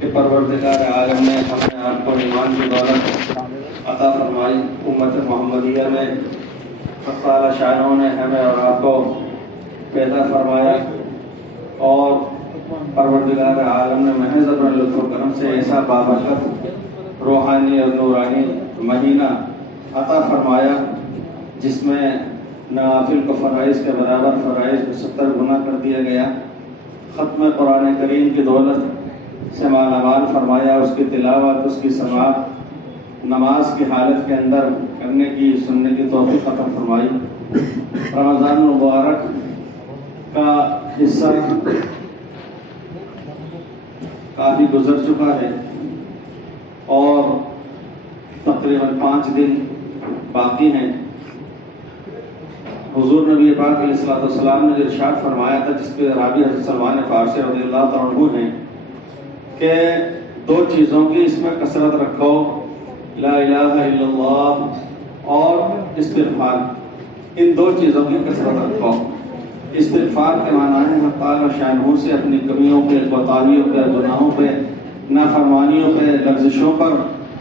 کہ پروردگار عالم نے ہمیں آپ کو ایمان کی دولت عطا فرمائی. امت محمدیہ میں تعالی شاہوں نے ہمیں اور آپ کو پیدا فرمایا اور پروردگار عالم نے محض اپنے لطف و کرم سے ایسا بابرکت روحانی اور نورانی مہینہ عطا فرمایا جس میں نوافل کو فرائض کے برابر فرائض کو 70 گنا کر دیا گیا. ختم قرآن کریم کی دولت سے مالا مال فرمایا. اس کی تلاوت، اس کی سماعت نماز کی حالت کے اندر کرنے کی سننے کی توفیق عطا فرمائی. رمضان مبارک کا حصہ کافی گزر چکا ہے اور تقریباً 5 دن باقی ہیں. حضور نبی پاک علیہ السلام نے جو ارشاد فرمایا تھا، جس کے راوی حضرت سلمان فارسی رضی اللہ تعالیٰ عنہ ہیں، کہ 2 چیزوں کی اس میں کثرت رکھو، لا الہ الا اللہ اور استغفار. ان 2 چیزوں کی کثرت رکھو. استغفار کے معنی ہے اللہ تعالیٰ شانہ سے اپنی کمیوں پہ، کوتاہیوں پہ، گناہوں پہ، نافرمانیوں پہ، لغزشوں پر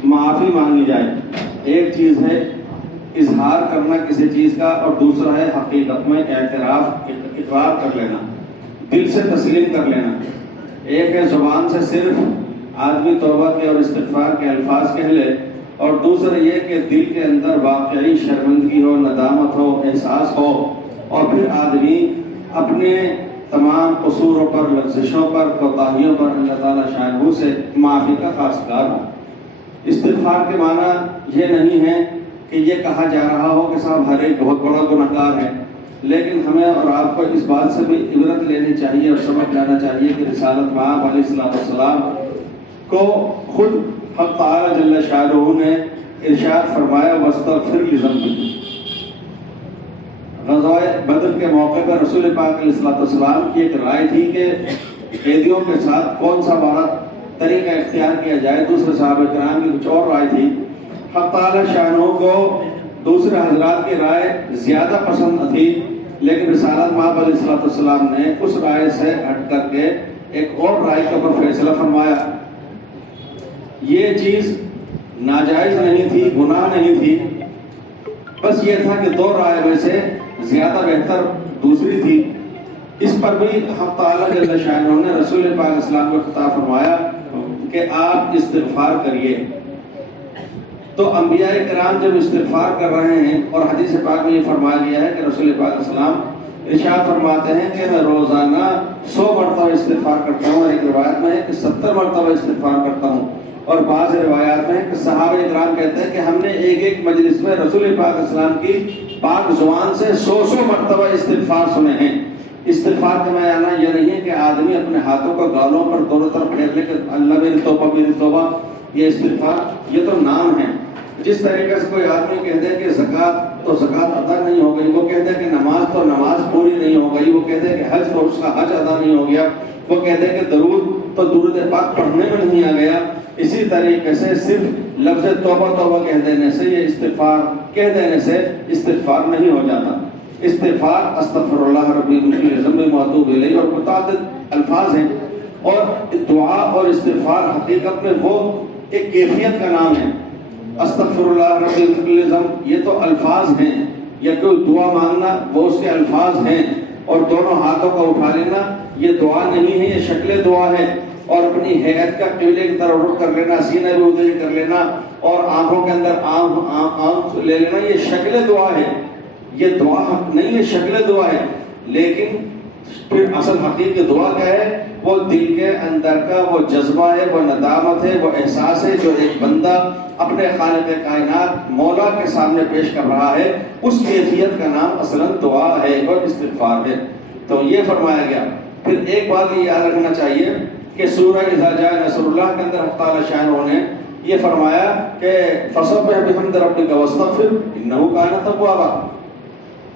معافی مانگی جائے. ایک چیز ہے اظہار کرنا کسی چیز کا، اور دوسرا ہے حقیقت میں اعتراف، اقرار کر لینا، دل سے تسلیم کر لینا. ایک ہے زبان سے صرف آدمی توبہ کے اور استغفار کے الفاظ کہہ لے، اور دوسرا یہ کہ دل کے اندر واقعی شرمندگی ہو، ندامت ہو، احساس ہو، اور پھر آدمی اپنے تمام قصوروں پر، لغزشوں پر، کوتاہیوں پر اللہ تعالیٰ شانہ سے معافی کا خواستگار ہو. استغفار کے معنی یہ نہیں ہے کہ یہ کہا جا رہا ہو کہ صاحب ہر ایک بہت بڑا گنہگار ہے، لیکن ہمیں اور آپ کو اس بات سے بھی عبرت لینی چاہیے اور سمجھ جانا چاہیے کہ رسالت مآب علیہ السلام کو خود حق تعالی جل شانہ نے ارشاد فرمایا واستغفر لذنبک. غزوہ بدر کے موقع پر رسول پاک علیہ السلام کی ایک رائے تھی کہ قیدیوں کے ساتھ کون سا بڑا طریقہ اختیار کیا جائے. دوسرے صحابہ کرام کی کچھ اور رائے تھی. حق تعالی شانہ کو دوسرے حضرات کی رائے زیادہ پسند تھی، لیکن رسالت مآب علیہ السلام نے اس رائے سے ہٹ کر کے ایک اور رائے کے اوپر فیصلہ فرمایا. یہ چیز ناجائز نہیں تھی، گناہ نہیں تھی، بس یہ تھا کہ 2 رائے میں سے زیادہ بہتر دوسری تھی. اس پر بھی حق تعالی جل شانہ نے رسول پاک علیہ السلام کو خطاب فرمایا کہ آپ استغفار کریے. تو انبیاء کرام جب استغفار کر رہے ہیں، اور حدیث پاک میں یہ فرمایا گیا ہے کہ رسول پاک علیہ السلام ارشاد فرماتے ہیں کہ میں روزانہ 100 مرتبہ استغفار کرتا ہوں. ایک روایت میں ہے کہ 70 مرتبہ استغفار کرتا ہوں، اور بعض روایات میں ہے کہ صحابہ کرام کہتے ہیں کہ ہم نے ایک مجلس میں رسول پاک علیہ السلام کی پاک زبان سے 100 مرتبہ استغفار سنے ہیں. استغفار کا معنی یہ نہیں ہے کہ آدمی اپنے ہاتھوں کو گالوں پر دونوں طرف پھیر لے کہ اللہ میری توبہ میری توبہ. یہ استغفار یہ تو نام ہے. جس طریقے سے کوئی آدمی کہتے ہیں کہ زکوٰۃ تو زکوٰۃ ادا نہیں ہو گئی، وہ کہتے ہیں کہ نماز تو نماز پوری نہیں ہو گئی، وہ کہتے ہیں کہ حج تو اس کا حج ادا نہیں ہو گیا، وہ کہتے ہیں کہ درود تو درود پاک پڑھنے میں نہیں آ گیا. اسی طریقے سے صرف لفظ توبہ توبہ کہہ دینے سے، یہ استغفار کہہ دینے سے استغفار نہیں ہو جاتا. استغفار استغفر اللہ ربی من کل ذنب واتوب الیہ اور متعدد الفاظ ہیں، اور دعا اور استغفار حقیقت میں وہ ایک کیفیت کا نام ہے. استغفر اللہ ربی من کل ذنب یہ تو الفاظ ہیں، یا کوئی دعا مانگنا وہ اس کے الفاظ ہیں، اور دونوں ہاتھوں کو اٹھا لینا یہ دعا نہیں ہے، یہ شکل دعا ہے. اور اپنی ہیئت کا قبلے کی طرف رخ کر لینا، سینہ بھی ادھر کر لینا، اور آنکھوں کے اندر آنکھ لے لینا، یہ شکل دعا ہے. یہ دعا نہیں ہے، شکل دعا ہے. لیکن پھر اصل حقیقی دعا کیا ہے؟ وہ دل کے اندر کا وہ جذبہ ہے، وہ ندامت ہے، وہ احساس ہے جو ایک بندہ اپنے خالق کائنات مولا کے سامنے پیش کر رہا ہے. اس کیفیت کا نام اصلاً دعا ہے اور استغفار ہے. تو یہ فرمایا گیا. پھر ایک بات یہ یاد رکھنا چاہیے کہ سورہ اذا جاء نصر اللہ کے اندر حق تعالی شانہ نے یہ فرمایا کہ فسبح بحمد ربک واستغفر انہ کان توابا،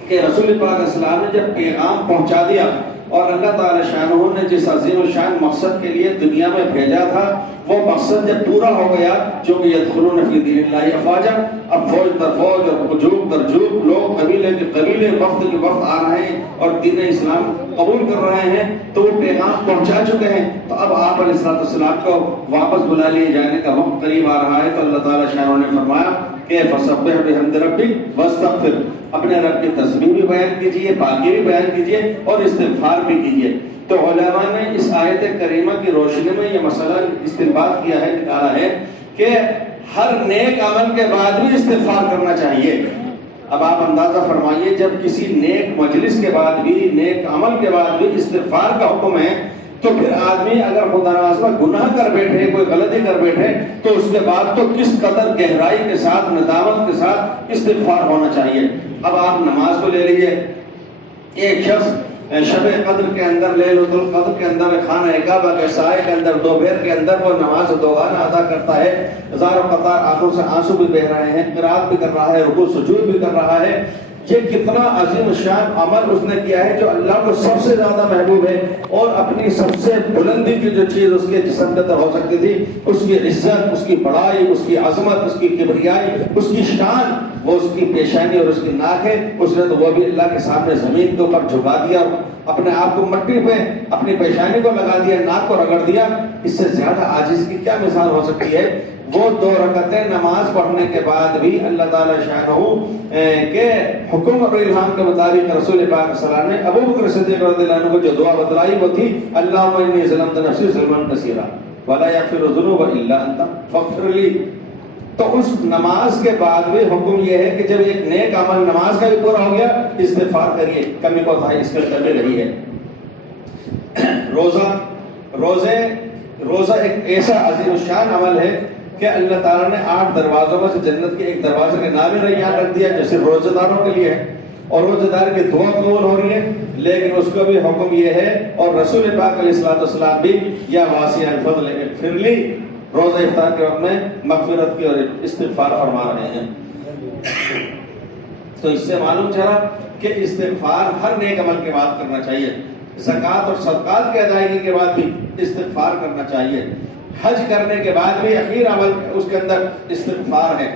کہ رسول پاک علیہ السلام نے جب پیغام پہنچا دیا اور اللہ تعالی شانہ نے جس عظیم الشان مقصد کے لیے دنیا میں بھیجا تھا وہ مقصد جب پورا ہو گیا، چونکہ یدخلون فی دین اللہ افواجا، اب فوج در فوج اور ہجوم در ہجوم لوگ قبیلے کے قبیلے وقت کے وقت آ رہے ہیں اور دین اسلام قبول کر رہے ہیں، تو وہ پیغام پہنچا چکے ہیں، تو اب آپ علیہ السلام کو واپس بلا لیے جانے کا وقت قریب آ رہا ہے۔ تو اللہ تعالیٰ شاہ نے فرمایا کہ فسبح بحمد ربک واستغفر، اپنے رب کی تسبیح بھی بیان کیجیے، پاکی بھی بیان کیجیے اور استغفار بھی کیجیے۔ تو علماء نے اس آیت کریمہ کی روشنی میں یہ مسئلہ استنباط کیا ہے، نکالا ہے کہ ہر نیک عمل کے بعد بھی استغفار کرنا چاہیے۔ اب آپ اندازہ فرمائیے، جب کسی نیک مجلس کے بعد بھی، نیک عمل کے بعد بھی استغفار کا حکم ہے، تو پھر آدمی اگر خدا نخواستہ گناہ کر بیٹھے، کوئی غلطی کر بیٹھے، تو اس کے بعد تو کس قدر گہرائی کے ساتھ، ندامت کے ساتھ استغفار ہونا چاہیے۔ اب آپ نماز کو لے لیجئے، ایک شخص شب قدر کے اندر، لیلۃ القدر کے اندر، خانہ کعبہ کے سائے کے اندر، دوپہر کے اندر وہ نماز دوبارہ ادا کرتا ہے، ہزاروں قطار آنکھوں سے آنسو بھی بہہ رہے ہیں، قرات بھی کر رہا ہے، رکوع سجود بھی کر رہا ہے۔ یہ کتنا عظیم شان عمل اس نے کیا ہے جو اللہ کو سب سے زیادہ محبوب ہے، اور اپنی سب سے بلندی کی جو چیز اس کے جسم کے اندر ہو سکتی تھی، اس کی عزت، اس کی بڑائی، اس کی عظمت، اس کی کبریائی، اس کی شان، وہ اس کی پیشانی اور اس کی ناک ہے، اس نے تو وہ بھی اللہ کے سامنے زمین کے اوپر جھکا دیا، اپنے آپ کو مٹی پہ اپنی پیشانی کو لگا دیا، ناک کو رگڑ دیا۔ اس سے زیادہ عاجز کی کیا مثال ہو سکتی ہے؟ وہ 2 رکعتیں نماز پڑھنے کے بعد بھی اللہ تعالیٰ شاہ کے حکم اور الہام کے مطابق رسول پاک صلی اللہ علیہ وسلم نے ابو بکر صدیق رضی اللہ عنہ کو جو دعا بتلائی وہ تھی اللہم انی ظلمت نفسی ظلما کثیرا ولا یغفر الذنوب الا انت فاغفر لی۔ تو اس نماز کے بعد بھی حکم یہ ہے کہ جب ایک نیک عمل نماز کا بھی پورا ہو گیا، استغفار کریے، کمی کوتاہی اس کے کمی رہی ہے۔ روزہ ایک ایسا عظیم الشان عمل ہے کہ اللہ تعالیٰ نے 8 دروازوں میں سے جنت کے ایک دروازے کے نام ہی یاد رکھ دیا جو صرف روزہ داروں کے لیے ہے، اور روزہ دار کی دعا قبول ہو رہی ہے، لیکن اس کو بھی حکم یہ ہے، اور رسول پاک علیہ السلام بھی یا واسع الفضل اغفر لی، روزہ افطار کے وقت میں مغفرت کی اور استغفار فرما رہے ہیں۔ تو اس سے معلوم چلا کہ استغفار ہر نیک عمل کے بعد کرنا چاہیے، زکوٰۃ اور صدقات کی ادائیگی کے بعد بھی استغفار کرنا چاہیے، حج کرنے کے بعد بھی اخیر عمل اس کے اندر استغفار ہے۔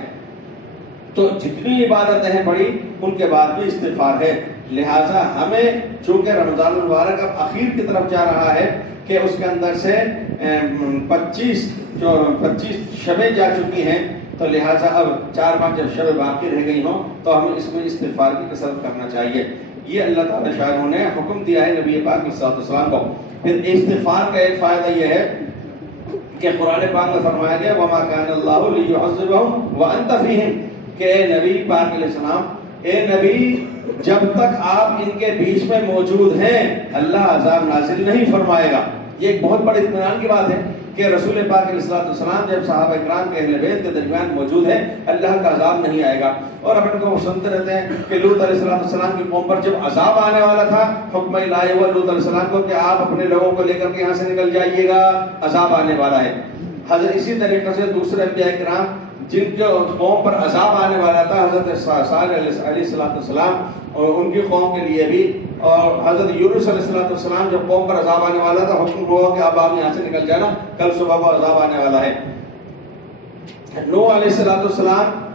تو جتنی عبادتیں ہیں بڑی، ان کے بعد بھی استغفار ہے۔ لہٰذا ہمیں چونکہ رمضان المبارک اب اخیر کی طرف جا رہا ہے کہ اس کے اندر سے 25 شبیں جا چکی ہیں، تو لہٰذا اب 4-5 جب شبیں باقی رہ گئی ہوں تو ہمیں اس میں استغفار کی کثرت کرنا چاہیے۔ یہ اللہ تعالیٰ شاہ نے حکم دیا ہے نبی پاک صلی اللہ علیہ وسلم کو۔ پھر استغفار کا ایک فائدہ یہ ہے کہ قرآن پاک میں فرمایا گیا وَمَا كَانَ اللَّهُ لِيُعَذِّبَهُمْ وَأَنْتَ فِيهِمْ، کہ اے نبی پاک علیہ السلام، اے نبی جب تک آپ ان کے بیچ میں موجود ہیں اللہ عذاب نازل نہیں فرمائے گا۔ یہ ایک بہت بڑے اطمینان کی بات ہے کہ رسول پاک علیہ السلام جب صحابہ کرام کے اہل بیت کے درمیان موجود ہیں اللہ کا عذاب نہیں آئے گا۔ اور اپن کو سنتے رہتے ہیں کہ لوط علیہ السلام کی قوم پر جب عذاب آنے والا تھا، حکم الہی ہوا لوط علیہ السلام کو کہ آپ اپنے لوگوں کو لے کر کے یہاں سے نکل جائیے گا، عذاب آنے والا ہے۔ حضرت اسی طریقے سے دوسرے انبیاء کرام جن کے قوم پر عذاب آنے والا تھا، حضرت صالح علیہ السلام اور ان کی قوم کے لیے بھی، اور حضرت یونس علیہ السلام جب قوم پر عذاب آنے والا تھا حکم ہوا کہ اب آپ یہاں سے نکل جانا، کل صبح کو عذاب آنے والا ہے۔ نوح علیہ السلام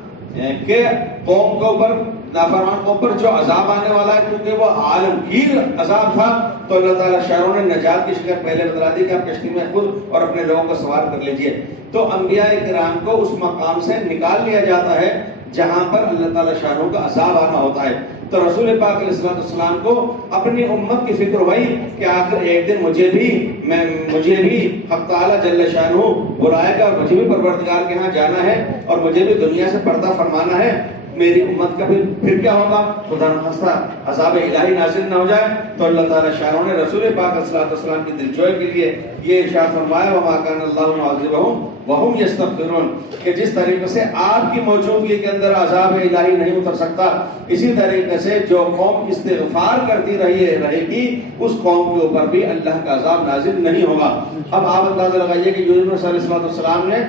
کے قوم کے اوپر، نافرمان قوم پر جو عذاب آنے والا ہے، کیونکہ وہ عالمگیر عذاب تھا، تو اللہ تعالیٰ شاعروں نے نجات کی شکل پہلے بتلا دی کہ آپ کشتی میں خود اور اپنے لوگوں کو سوار کر لیجئے۔ تو انبیاء کرام کو اس مقام سے نکال لیا جاتا ہے جہاں پر اللہ تعالیٰ شاعروں کا عذاب آنا ہوتا ہے۔ تو رسول پاک علیہ السلام کو اپنی امت کی فکر ہوئی کہ آخر ایک دن مجھے بھی حق تعالیٰ جل شانہ بلائے گا، مجھے بھی پروردگار کے ہاں جانا ہے اور مجھے بھی دنیا سے پردہ فرمانا ہے۔ میری امت کا پھر کیا ہوگا؟ خدا نخواستہ عذاب الہی نازل نہ ہو جائے۔ تو اللہ تعالیٰ شاہ نے رسول پاک صلی اللہ علیہ وسلم کی دلجوئی کے لیے یہ ارشاد فرمایا وَمَا كَانَ اللَّهُ مُعَذِّبَهُمْ وَهُمْ يَسْتَغْفِرُونَ، کہ جس طریقے سے آپ کی موجودگی کے اندر عذاب الہی نہیں اتر سکتا، اسی طریقے سے جو قوم استغفار کرتی رہے گی اس قوم کے اوپر بھی اللہ کا عذاب نازل نہیں ہوگا۔ اب آپ اندازہ لگائیے کہ یونس علیہ السلام نے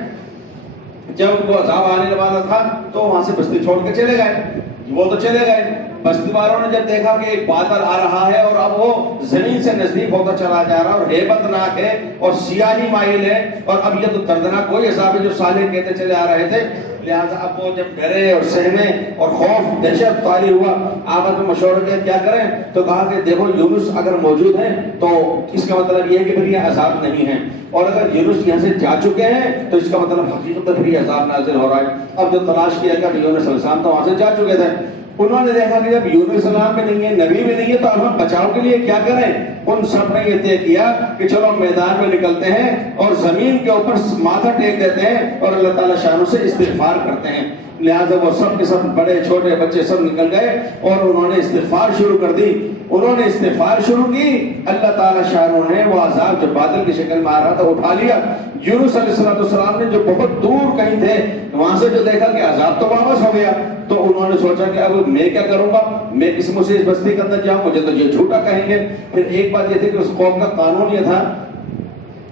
جب وہ عذاب آنے والا تھا تو وہاں سے بستی چھوڑ کے چلے گئے، وہ تو چلے گئے، بستی والوں نے جب دیکھا کہ ایک بادل آ رہا ہے اور اب وہ زمین سے نزدیک ہوتا چلا جا رہا اور ہیبت ناک ہے اور سیاہی مائل ہے، اور اب یہ تو دردناک کوئی عذاب ہے جو صالح کہتے چلے آ رہے تھے، لہٰذا اب وہ جب ڈرے اور سہمے اور خوف دہشت طاری ہوا، آپس میں مشورہ کیا کیا کریں، تو کہا کہ دیکھو یونس اگر موجود ہیں تو اس کا مطلب یہ ہے کہ پھر یہ عذاب نہیں ہے، اور اگر یونس یہاں سے جا چکے ہیں تو اس کا مطلب حقیقت پھر یہ عذاب نازل ہو رہا ہے۔ اب جو تلاش کیا گیا کہ یونس علیہ السلام تو وہاں سے جا چکے تھے، انہوں نے دیکھا کہ جب یونس علیہ السلام بھی نہیں ہے، نبی بھی نہیں ہے، تو اب ہم بچاؤ کے لیے کیا کریں؟ ان سب نے یہ طے کیا کہ چلو میدان میں نکلتے ہیں اور زمین کے اوپر ماتھا ٹیک دیتے ہیں اور اللہ تعالیٰ شانوں سے استغفار کرتے ہیں۔ لہٰذا وہ سب کے سب بڑے چھوٹے بچے سب نکل گئے اور انہوں نے استغفار شروع کر دی۔ انہوں نے استغفار شروع کی، اللہ تعالیٰ شانوں نے وہ عذاب جو بادل کی شکل میں آ رہا تھا اٹھا لیا۔ یونس علیہ السلام نے جو بہت دور کہیں تھے وہاں سے جو دیکھا کہ عذاب تو واپس ہو گیا، تو انہوں نے سوچا کہ اب میں کیا کروں گا، میں کس مسئلے اس بستی کے اندر جاؤں، مجھے تو یہ جھوٹا کہیں گے۔ پھر ایک بات یہ تھی کہ اس قوم کا قانون یہ تھا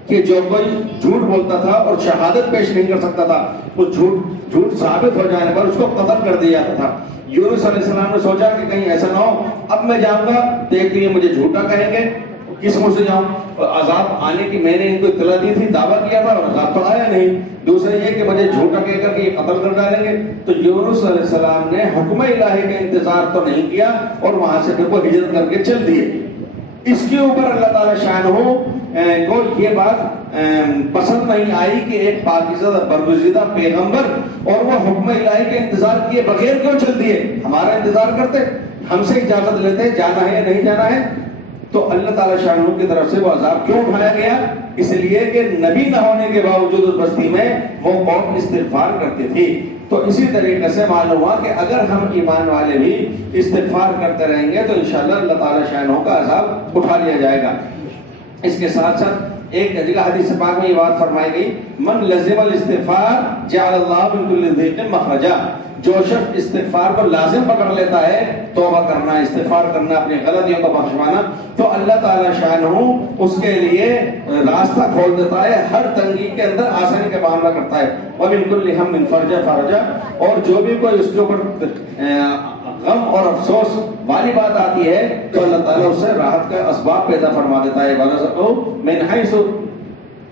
کہ جو کوئی جھوٹ بولتا تھا اور شہادت پیش نہیں کر سکتا تھا، وہ جھوٹ ثابت ہو جانے پر اس کو قتل کر دیا جاتا تھا۔ یونس علیہ السلام نے سوچا کہ کہیں ایسا نہ ہو اب میں جاؤں گا دیکھ لیے مجھے جھوٹا کہیں گے، کس منہ سے جاؤں، عذاب آنے کی میں نے ان کو اطلاع دی تھی، دعویٰ کیا تھا اور عذاب تو آیا نہیں، دوسرے یہ کہ مجھے جھوٹا کہہ کر کے یہ قتل کر ڈالیں گے۔ تو یونس علیہ السلام نے حکم الہی کا انتظار تو نہیں کیا اور وہاں سے پھر وہ ہجرت کر کے چل دیے۔ اس کے اوپر اللہ تعالیٰ شانہ کو یہ بات پسند نہیں آئی کہ ایک پاکیزہ برگزیدہ پیغمبر اور وہ حکم الہی کے انتظار کیے بغیر کیوں چل دیے، ہمارا انتظار کرتے، ہم سے اجازت لیتے جانا ہے یا نہیں جانا ہے۔ تو اللہ تعالیٰ شانہ کی طرف سے وہ عذاب کیوں اٹھایا گیا؟ اس لیے کہ نبی نہ ہونے کے باوجود اس بستی میں وہ قوم استغفار کرتی تھی۔ تو اسی طریقے سے معلوم ہوا کہ اگر ہم ایمان والے بھی استغفار کرتے رہیں گے تو انشاءاللہ اللہ تعالیٰ شانہ کا عذاب اٹھا لیا جائے گا۔ اس کے ساتھ ساتھ ایک جگہ حدیث پاک میں یہ بات فرمائی گئی، من لزم الاستغفار جعل اللہ من کل ضیق مخرجا، جو شخص استغفار کو لازم پکڑ لیتا ہے، توبہ کرنا، استغفار کرنا، اپنی غلطیوں کو بخشوانا، تو اللہ تعالیٰ شانہ اس کے لیے راستہ کھول دیتا ہے، ہر تنگی کے اندر آسانی کا معاملہ کرتا ہے۔ وَمِن كُلِّ هَمٍّ فَرَجًا، اور جو بھی کوئی اس کے اوپر غم اور افسوس والی بات آتی ہے تو اللہ تعالیٰ اس سے راحت کا اسباب پیدا فرما دیتا ہے۔ وَرَزَقَهُ مِنْ حَيْثُ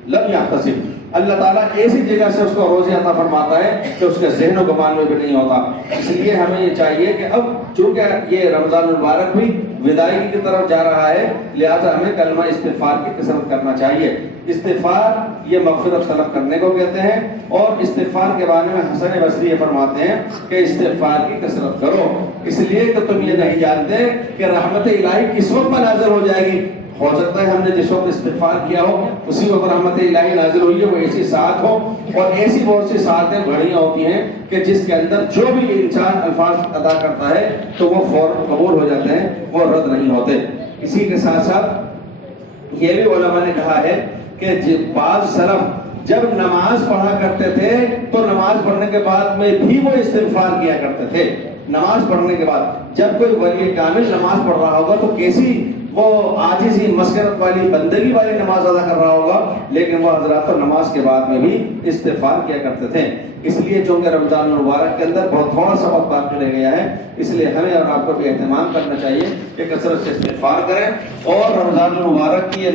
لَمْ يَحْتَسِبْ، اللہ تعالیٰ ایسی جگہ سے اس کو روزی عطا فرماتا ہے کہ اس کے ذہن و گمان میں بھی نہیں ہوتا۔ اس لیے ہمیں یہ چاہیے کہ اب چونکہ یہ رمضان المبارک بھی وداعی کی طرف جا رہا ہے، لہذا ہمیں کلمہ استغفار کی کثرت کرنا چاہیے۔ استغفار یہ مغفرت طلب کرنے کو کہتے ہیں، اور استغفار کے بارے میں حسن بصری یہ فرماتے ہیں کہ استغفار کی کثرت کرو، اس لیے کہ تم یہ نہیں جانتے کہ رحمت الہی کس وقت میں نازل ہو جائے گی۔ ہو سکتا ہے ہم نے جس وقت استغفار کیا ہو اسی وقت رحمت الہی نازل ہوئی ہے، وہ ایسی ساتھ ہو، اور ایسی بہت سی ساتھیں گھڑیاں ہوتی ہیں کہ جس کے اندر جو بھی انسان الفاظ ادا کرتا ہے تو وہ فوراً قبول ہو جاتے ہیں، وہ رد نہیں ہوتے۔ اسی کے ساتھ ساتھ یہ بھی علماء نے کہا ہے کہ بعض سلف جب نماز پڑھا کرتے تھے تو نماز پڑھنے کے بعد میں بھی وہ استغفار کیا کرتے تھے۔ نماز پڑھنے کے بعد جب کوئی ولی کامل نماز پڑھ رہا ہوگا تو کیسی وہ عاجزی مسکرت والی بندگی والی نماز ادا کر رہا ہوگا، لیکن وہ حضرات تو نماز کے بعد میں بھی استغفار کیا کرتے تھے۔ اس لیے چونکہ رمضان المبارک کے اندر بہت تھوڑا سا وقت باقی رہ گیا ہے، اس لیے ہمیں اور آپ کو بھی اہتمام کرنا چاہیے کہ کثرت سے استغفار کریں، اور رمضان المبارک کی یہ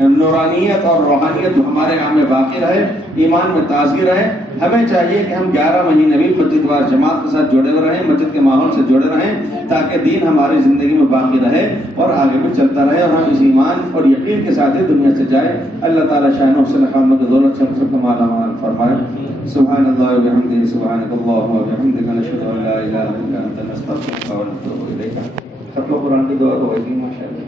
نورانیت اور روحانیت ہمارے یہاں میں باقی رہے، ایمان میں تازگی رہے۔ ہمیں چاہیے کہ ہم 11 مہینے بھی مسجد وار جماعت کے ساتھ جڑے ہوئے رہیں، مسجد کے ماحول سے جڑے رہیں، تاکہ دین ہماری زندگی میں باقی رہے اور آگے بھی چلتا رہے، اور ہم اس ایمان اور یقین کے ساتھ ہی دنیا سے جائے۔ اللہ تعالیٰ شانہ سے نقامت دولت سے سب کو مالا مال فرمائے۔ سبحان اللہ و بحمدہ، سبحانک اللہم و بحمدک، نشہد ان لا الہ الا انت، نستغفرک و نتوب الیک۔ سب کو قرآن کی دعا ہوگی ماشاءاللہ۔